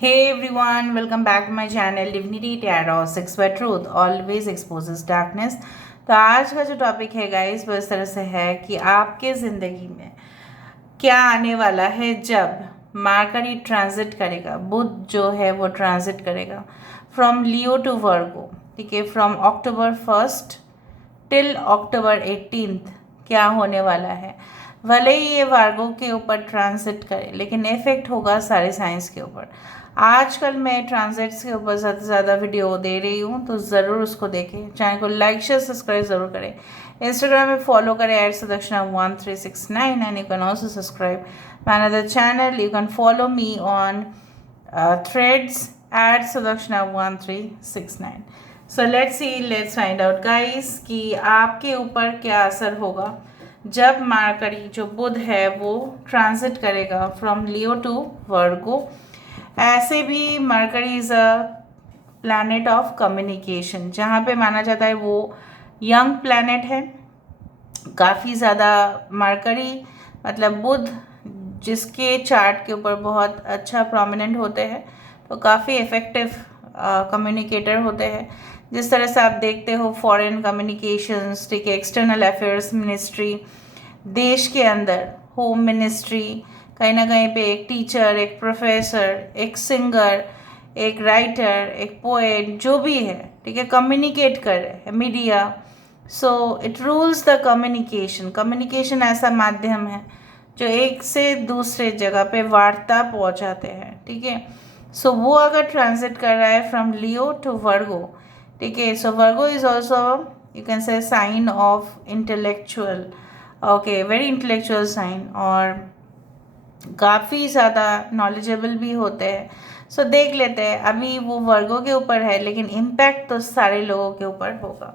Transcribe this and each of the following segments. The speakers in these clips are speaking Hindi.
Hey everyone, welcome back to my channel Divinity Tarot 6 by Truth always exposes darkness। तो आज का जो टॉपिक है गाइस वो इस तरह से है कि आपके ज़िंदगी में क्या आने वाला है जब मरकरी ट्रांजिट करेगा, बुध जो है वो ट्रांजिट करेगा फ्रॉम लियो टू वर्गो। ठीक है, फ्रॉम अक्टूबर 1 टिल अक्टूबर 18 क्या होने वाला है। भले ही ये वार्गो के ऊपर ट्रांजिट करे लेकिन इफेक्ट होगा सारे साइंस के ऊपर। आजकल मैं ट्रांजिट्स के ऊपर ज़्यादा से ज़्यादा वीडियो दे रही हूँ, तो ज़रूर उसको देखें। चैनल को लाइक शेयर सब्सक्राइब ज़रूर करें। इंस्टाग्राम में फॉलो करें @Sudakshana1369 and you can also subscribe my another channel. You can follow me on threads @Sudakshana1369। So let's find out guys कि आपके ऊपर क्या असर होगा जब मरकरी जो बुध है वो ट्रांजिट करेगा फ्रॉम लियो टू वर्गो। ऐसे भी mercury is a planet of communication, जहाँ पे माना जाता है वो यंग प्लैनेट है। काफ़ी ज़्यादा मरकरी मतलब बुध जिसके चार्ट के ऊपर बहुत अच्छा प्रोमिनेंट होते हैं, तो काफ़ी इफ़ेक्टिव कम्युनिकेटर होते हैं। जिस तरह से आप देखते हो फॉरेन कम्युनिकेशंस, ठीक है, एक्सटर्नल अफेयर्स मिनिस्ट्री, देश के अंदर होम मिनिस्ट्री, कहीं ना कहीं पे एक टीचर, एक प्रोफेसर, एक सिंगर, एक राइटर, एक पोएट, जो भी है, ठीक है, कम्युनिकेट कर रहे हैं media. So it rules the communication. Communication ऐसा माध्यम है जो एक से दूसरे जगह पे वार्ता पहुंचाते हैं। ठीक है, सो वो अगर ट्रांजिट कर रहा है फ्रॉम लियो टू वर्गो, ठीक है, so Virgo is also you can say sign of intellectual, okay, very intellectual sign, और काफ़ी ज़्यादा नॉलेजेबल भी होते हैं। सो देख लेते हैं, अभी वो वर्गों के ऊपर है लेकिन इम्पैक्ट तो सारे लोगों के ऊपर होगा।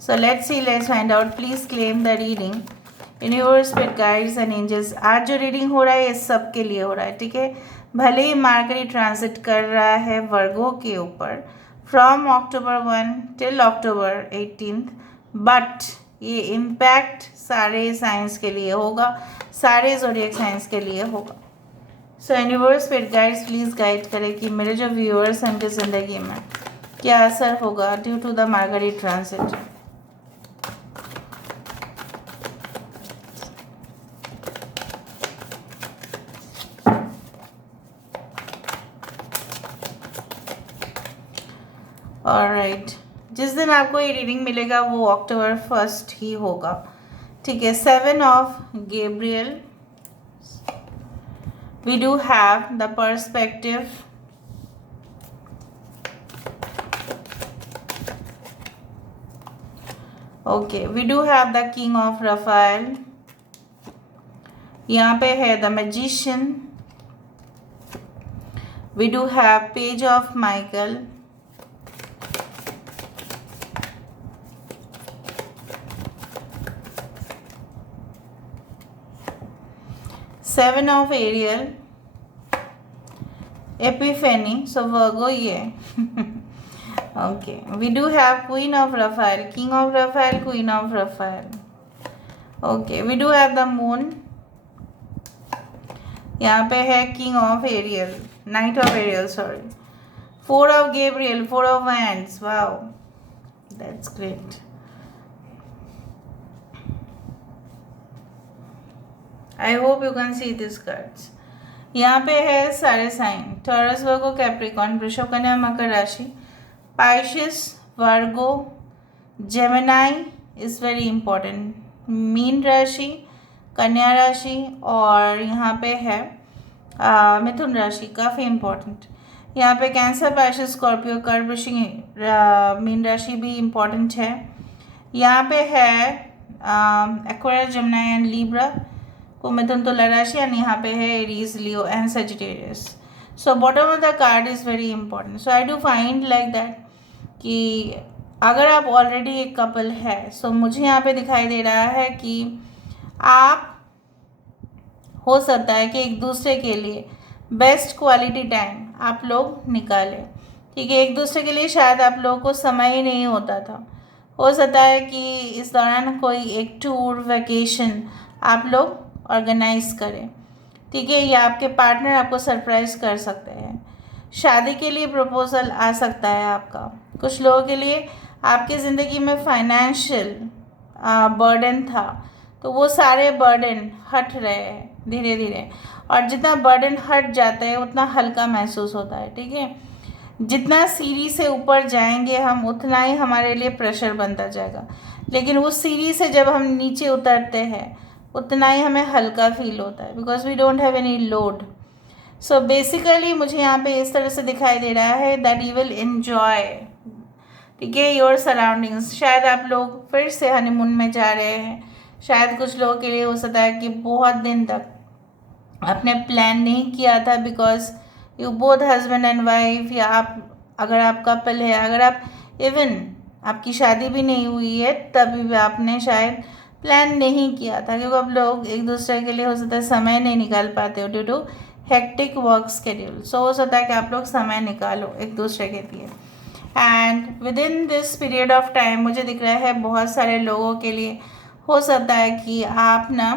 So let's find out. Please claim the reading universe, spirit guides and angels. आज जो रीडिंग हो रहा है ये सब के लिए हो रहा है। ठीक है, भले ही मरकरी ट्रांजिट कर रहा है वर्गों के ऊपर from October 1 till October 18, but ये इम्पैक्ट सारे साइंस के लिए होगा, सारे ज़ोडिएक साइंस के लिए होगा। सो universe spirit guides please guide करें कि मेरे जो व्यूअर्स हैं उनकी ज़िंदगी में क्या असर होगा due to the mercury transit. Alright, जिस दिन आपको ये रीडिंग मिलेगा वो अक्टूबर 1 ही होगा। ठीक है, 7 of Gabriel, we do have the perspective, okay, we do have the King of Raphael, यहाँ पे है the Magician, we do have Page of Michael, Seven of Ariel, Epiphany, so Virgo ये okay, we do have Queen of Raphael, King of Raphael, Queen of Raphael, okay, we do have the Moon, यहाँ पे है King of Ariel, Knight of Ariel, sorry, Four of Gabriel, Four of Wands, wow, that's great. I hope you can see these cards. यहाँ पे है सारे साइन, टॉरस, वर्गो, कैप्रिकॉन, वृषभ, कन्या, मकर राशि, Pisces, Virgo, Gemini is very important, Meen राशि, कन्या राशि, और यहाँ पे है मिथुन राशि, काफ़ी इम्पोर्टेंट। यहाँ पे कैंसर, पाइशिस, स्कॉर्पियो, कर्क, वृश्चिक, मीन राशि भी इम्पोर्टेंट है। यहाँ पे है एक्वेरियस, जेमिनाई एंड लीब्रा को मिथुन, तुला राशि, एंड यहाँ पे है Aries, Leo and Sagittarius. So bottom of the card is very important. So I do find like that कि अगर आप ऑलरेडी एक कपल है, सो मुझे यहाँ पे दिखाई दे रहा है कि आप हो सकता है कि एक दूसरे के लिए बेस्ट क्वालिटी टाइम आप लोग निकालें। ठीक है, एक दूसरे के लिए शायद आप लोगों को समय ही नहीं होता था। हो सकता है कि इस दौरान कोई एक टूर, वेकेशन आप लोग ऑर्गेनाइज करें। ठीक है, या आपके पार्टनर आपको सरप्राइज कर सकते हैं। शादी के लिए प्रपोजल आ सकता है आपका। कुछ लोगों के लिए आपकी ज़िंदगी में फाइनेंशियल बर्डन था, तो वो सारे बर्डन हट रहे हैं धीरे धीरे, और जितना बर्डन हट जाता है उतना हल्का महसूस होता है। ठीक है, जितना सीढ़ी से ऊपर जाएंगे हम उतना ही हमारे लिए प्रेशर बनता जाएगा, लेकिन उस सीढ़ी से जब हम नीचे उतरते हैं उतना ही हमें हल्का फील होता है, because we don't have any load. So basically मुझे यहाँ पे इस तरह से दिखाई दे रहा है दैट यू विल एन्जॉय, ठीक है, योर सराउंडिंग्स। शायद आप लोग फिर से हनीमून में जा रहे हैं, शायद कुछ लोगों के लिए हो सकता है कि बहुत दिन तक आपने प्लान नहीं किया था, because you both husband and wife, या आप अगर आप कपल है, अगर आप इवन आपकी शादी भी नहीं हुई है तभी भी आपने शायद प्लान नहीं किया था, क्योंकि आप लोग एक दूसरे के लिए हो सकता है समय नहीं निकाल पाते हो due to hectic work schedule. So हो सकता है कि आप लोग समय निकालो एक दूसरे के लिए, and with in this period of time मुझे दिख रहा है बहुत सारे लोगों के लिए हो सकता है कि आप ना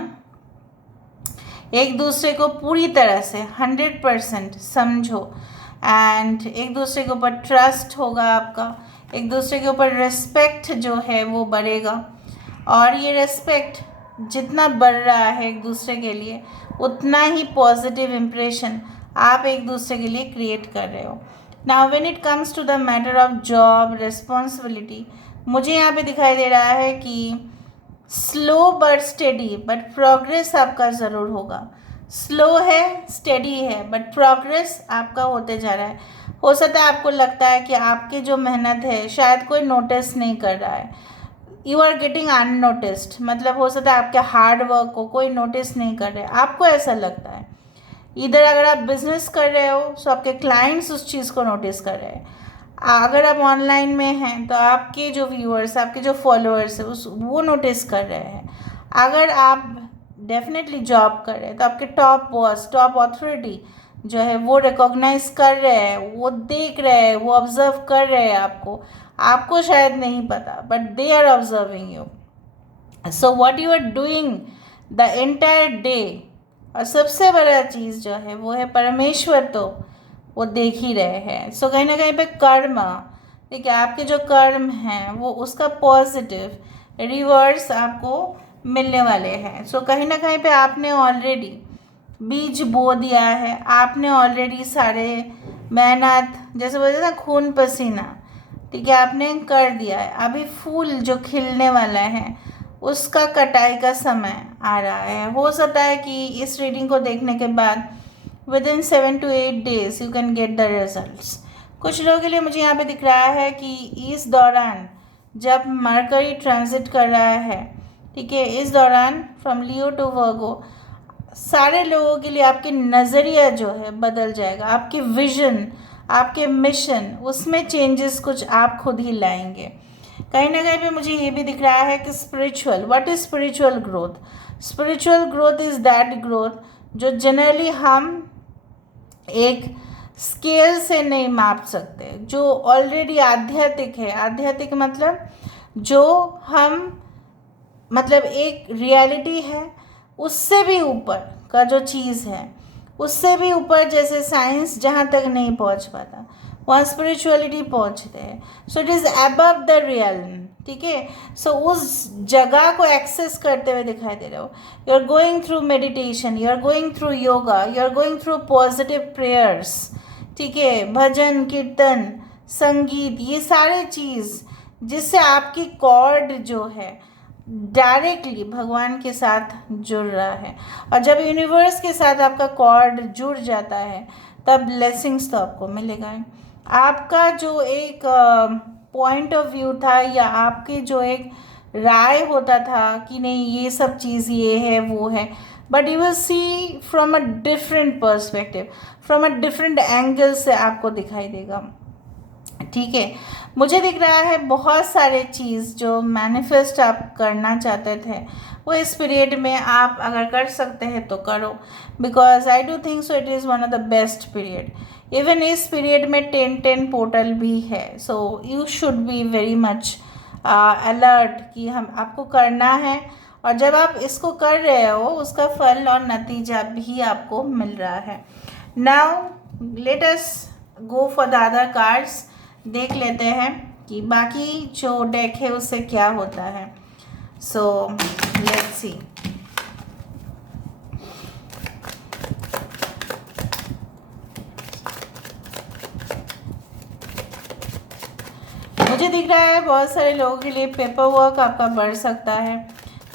एक दूसरे को पूरी तरह से 100% समझो, एंड एक दूसरे के ऊपर ट्रस्ट होगा आपका, एक दूसरे के ऊपर रिस्पेक्ट जो है वो बढ़ेगा, और ये रिस्पेक्ट जितना बढ़ रहा है एक दूसरे के लिए उतना ही पॉजिटिव इम्प्रेशन आप एक दूसरे के लिए क्रिएट कर रहे हो। Now when it comes to the matter of job responsibility, मुझे यहाँ पे दिखाई दे रहा है कि slow but steady, but progress आपका ज़रूर होगा। स्लो है, स्टेडी है, बट प्रोग्रेस आपका होते जा रहा है। हो सकता है आपको लगता है कि आपकी जो मेहनत है शायद कोई नोटिस नहीं कर रहा है, यू आर गेटिंग अननोटिस्ड, मतलब हो सकता है आपके हार्ड वर्क को कोई नोटिस नहीं कर रहे, आपको ऐसा लगता है। इधर अगर आप बिजनेस कर रहे हो तो आपके क्लाइंट्स उस चीज़ को नोटिस कर रहे हैं, अगर आप ऑनलाइन में हैं तो आपके जो व्यूअर्स, आपके जो फॉलोअर्स हैं वो नोटिस कर रहे हैं, अगर आप डेफिनेटली जॉब कर रहे हैं तो आपके टॉप बॉस, टॉप अथॉरिटी जो है वो रिकॉग्नाइज कर रहे हैं, वो देख रहे हैं, वो ऑब्जर्व कर रहे हैं आपको शायद नहीं पता, but they are observing you. So what you are doing the entire day, और सबसे बड़ा चीज़ जो है वो है परमेश्वर तो वो देख ही रहे हैं। सो कहीं ना कहीं पे कर्म, ठीक है, आपके जो कर्म हैं वो उसका पॉजिटिव रिवर्स आपको मिलने वाले हैं। सो कहीं ना कहीं पे आपने ऑलरेडी बीज बो दिया है, आपने ऑलरेडी सारे मेहनत, जैसे बोलते ना खून पसीना, ठीक है, आपने कर दिया है। अभी फूल जो खिलने वाला है उसका कटाई का समय आ रहा है। हो सकता है कि इस रीडिंग को देखने के बाद with in 7 to 8 days you can get the results. कुछ लोगों के लिए मुझे यहाँ पे दिख रहा है कि इस दौरान जब मरकरी ट्रांजिट कर रहा है, ठीक है, इस दौरान फ्रॉम लियो टू वर्गो, सारे लोगों के लिए आपके नज़रिया जो है बदल जाएगा, आपकी विजन, आपके मिशन, उसमें चेंजेस कुछ आप खुद ही लाएंगे। कहीं ना कहीं पे मुझे ये भी दिख रहा है कि spiritual, what is spiritual growth? Spiritual growth is that growth जो जनरली हम एक स्केल से नहीं माप सकते, जो ऑलरेडी आध्यात्मिक है। आध्यात्मिक मतलब जो हम, मतलब एक रियलिटी है उससे भी ऊपर का जो चीज़ है, उससे भी ऊपर, जैसे साइंस जहाँ तक नहीं पहुँच पाता वहाँ स्पिरिचुअलिटी पहुँचते हैं। So it is above the realm, ठीक है। सो उस जगह को एक्सेस करते हुए दिखाई दे रहे हो। You are going through meditation, you are going through yoga, you are going through positive prayers, ठीक है, भजन कीर्तन संगीत, ये सारे चीज़ जिससे आपकी कॉर्ड जो है डायरेक्टली भगवान के साथ जुड़ रहा है। और जब यूनिवर्स के साथ आपका कॉर्ड जुड़ जाता है तब ब्लेसिंग्स तो आपको मिलेगा। आपका जो एक पॉइंट ऑफ व्यू था, या आपके जो एक राय होता था कि नहीं ये सब चीज़ ये है वो है, but you will see from a different perspective, from a different angle से आपको दिखाई देगा, ठीक है। मुझे दिख रहा है बहुत सारे चीज़ जो मैनिफेस्ट आप करना चाहते थे वो इस पीरियड में आप अगर कर सकते हैं तो करो, because I do think so it is one of the best period. Even इस पीरियड में 10-10 पोर्टल भी है, so you should be very much alert कि हम आपको करना है, और जब आप इसको कर रहे हो उसका फल और नतीजा भी आपको मिल रहा है। Now let us go for the other cards, देख लेते हैं कि बाकी जो डेक है उससे क्या होता है. So let's see. मुझे दिख रहा है बहुत सारे लोगों के लिए पेपर वर्क आपका बढ़ सकता है.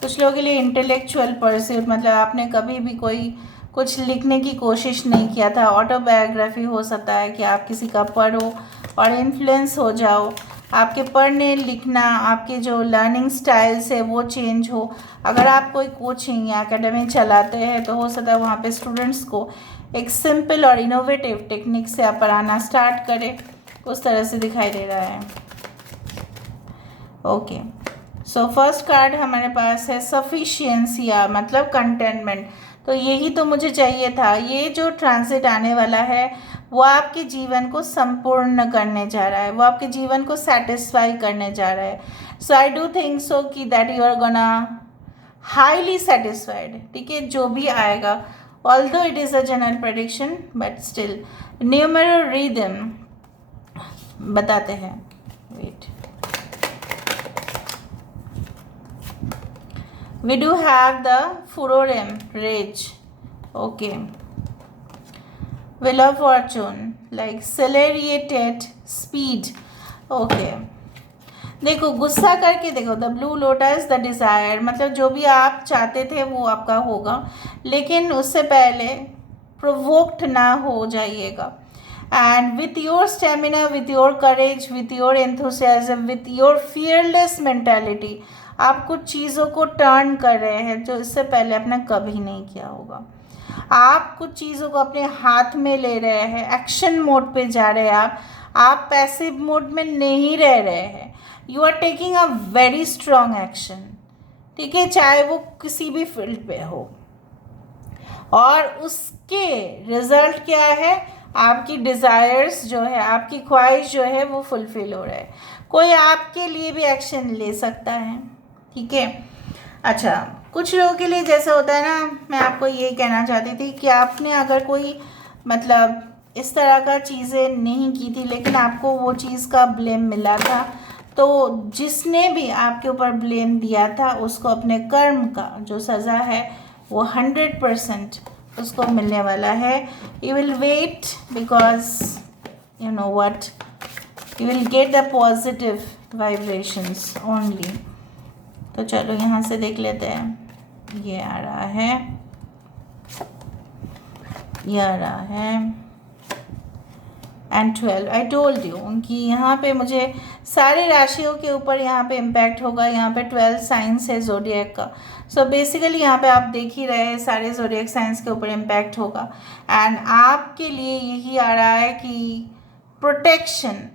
कुछ लोगों के लिए इंटेलेक्चुअल परस्यूट, मतलब आपने कभी भी कोई कुछ लिखने की कोशिश नहीं किया था. ऑटोबायोग्राफी हो सकता है कि आप किसी का पढ़ो और इन्फ्लुएंस हो जाओ. आपके पढ़ने लिखना, आपके जो लर्निंग स्टाइल्स है वो चेंज हो. अगर आप कोई कोचिंग या एकेडमी चलाते हैं तो हो सकता है वहाँ पे स्टूडेंट्स को एक सिंपल और इनोवेटिव टेक्निक से आप पढ़ाना स्टार्ट करें. उस तरह से दिखाई दे रहा है. ओके, सो फर्स्ट कार्ड हमारे पास है सफिशिएंसी, या मतलब कंटेनमेंट. तो यही तो मुझे चाहिए था. ये जो ट्रांजिट आने वाला है वो आपके जीवन को संपूर्ण करने जा रहा है, वो आपके जीवन को सेटिस्फाई करने जा रहा है. सो आई डू थिंक सो कि that you are gonna highly satisfied. ठीक है, जो भी आएगा, although it is a general prediction but still numero rhythm बताते हैं. Wait, we do have the furorem rage. Okay, wheel of fortune, like accelerated speed. Okay, देखो गुस्सा करके देखो, the blue lotus, the desire, मतलब जो भी आप चाहते थे वो आपका होगा, लेकिन उससे पहले प्रोवोक्ड ना हो जाइएगा. And with your stamina, with your courage, with your enthusiasm, with your fearless mentality, आप कुछ चीज़ों को टर्न कर रहे हैं जो इससे पहले आपने कभी नहीं किया होगा. आप कुछ चीज़ों को अपने हाथ में ले रहे हैं, एक्शन मोड पे जा रहे हैं. आप पैसिव मोड में नहीं रह रहे हैं. You are taking a very strong action. ठीक है, चाहे वो किसी भी फील्ड पे हो. और उसके रिजल्ट क्या है, आपकी डिज़ायर्स जो है, आपकी ख्वाहिश जो है वो फुलफिल हो रहा है. कोई आपके लिए भी एक्शन ले सकता है. ठीक है, अच्छा, कुछ लोगों के लिए जैसे होता है ना, मैं आपको ये कहना चाहती थी कि आपने अगर कोई मतलब इस तरह का चीज़ें नहीं की थी लेकिन आपको वो चीज़ का ब्लेम मिला था, तो जिसने भी आपके ऊपर ब्लेम दिया था उसको अपने कर्म का जो सज़ा है वो 100% उसको मिलने वाला है. You will wait because you know what, you will get the positive vibrations only. तो चलो यहाँ से देख लेते हैं. ये आ रहा है, ये आ रहा है, एंड 12. आई टोल्ड यू कि यहाँ पे मुझे सारी राशियों के ऊपर यहाँ पे इम्पैक्ट होगा. यहाँ पे 12 साइंस है जोडिएक का. सो बेसिकली यहाँ पे आप देख ही रहे हैं सारे जोडिएक साइंस के ऊपर इम्पैक्ट होगा. एंड आपके लिए यही आ रहा है कि प्रोटेक्शन,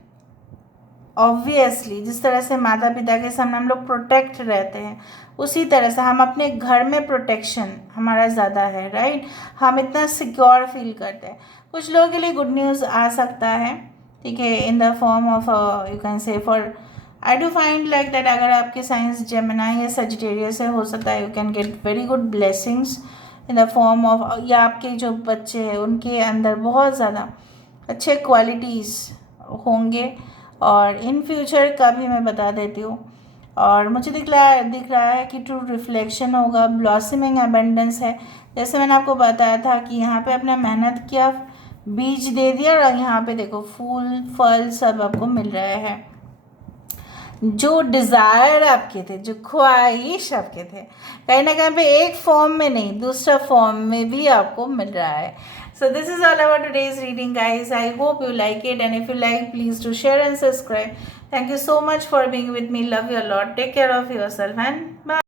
ऑब्वियसली जिस तरह से माता पिता के सामने हम लोग प्रोटेक्ट रहते हैं उसी तरह से हम अपने घर में प्रोटेक्शन हमारा ज़्यादा है. राइट, हम इतना सिक्योर फील करते हैं. कुछ लोगों के लिए गुड न्यूज़ आ सकता है. ठीक है, in the form of you can से for, I do find like that अगर आपके साइंस जेमिनाई या सजिटेरियस से हो सकता है you can get very good blessings in the form of, या आपके जो बच्चे हैं उनके अंदर बहुत ज़्यादा अच्छे क्वालिटीज़ होंगे. और इन फ्यूचर का भी मैं बता देती हूँ. और मुझे दिख रहा है कि ट्रू रिफ्लेक्शन होगा, ब्लॉसमिंग एबंडेंस है. जैसे मैंने आपको बताया था कि यहाँ पे अपना मेहनत किया, बीज दे दिया, और यहाँ पे देखो फूल फल सब आपको मिल रहे हैं. जो डिज़ायर आपके थे, जो ख्वाहिश आपके थे, कहीं ना कहीं पे एक फॉर्म में नहीं दूसरा फॉर्म में भी आपको मिल रहा है. So this is all about today's reading, guys. I hope you like it, and if you like, please do share and subscribe. Thank you so much for being with me. Love you a lot. Take care of yourself and bye.